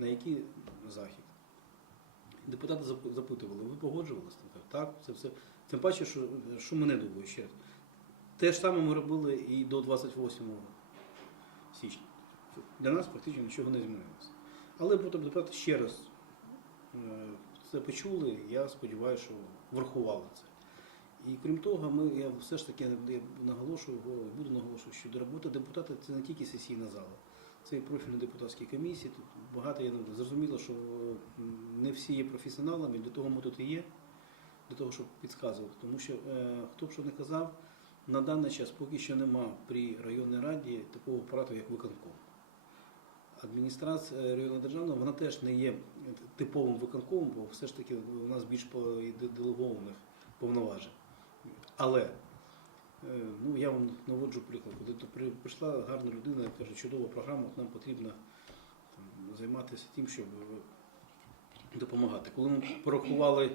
На який захід? Депутати запитували, ви погоджувалися? Так, це все. Тим паче, що, що мене дивує ще раз. Те ж саме ми робили і до 28 січня. Для нас практично нічого не змінилося. Але депутати ще раз е, це почули, я сподіваюся, що врахували це. І крім того, ми, я все ж таки я наголошую, буду наголошувати, що робота депутата це не тільки сесійна зала, це профільні депутатські комісії. Тут багато я зрозуміло, що не всі є професіоналами, для того ми тут і є, для того, щоб підказувати. Тому що е, хто б що не казав, на даний час поки що нема при районній раді такого апарату, як виконком. Адміністрація районного державного вона теж не є типовим виконкомом, бо все ж таки у нас більш по- делегованих повноважень. Але е, ну, я вам наводжу приклад, коли прийшла гарна людина і каже, чудова програма, нам потрібно там, займатися тим, щоб е, допомагати. Коли ми порахували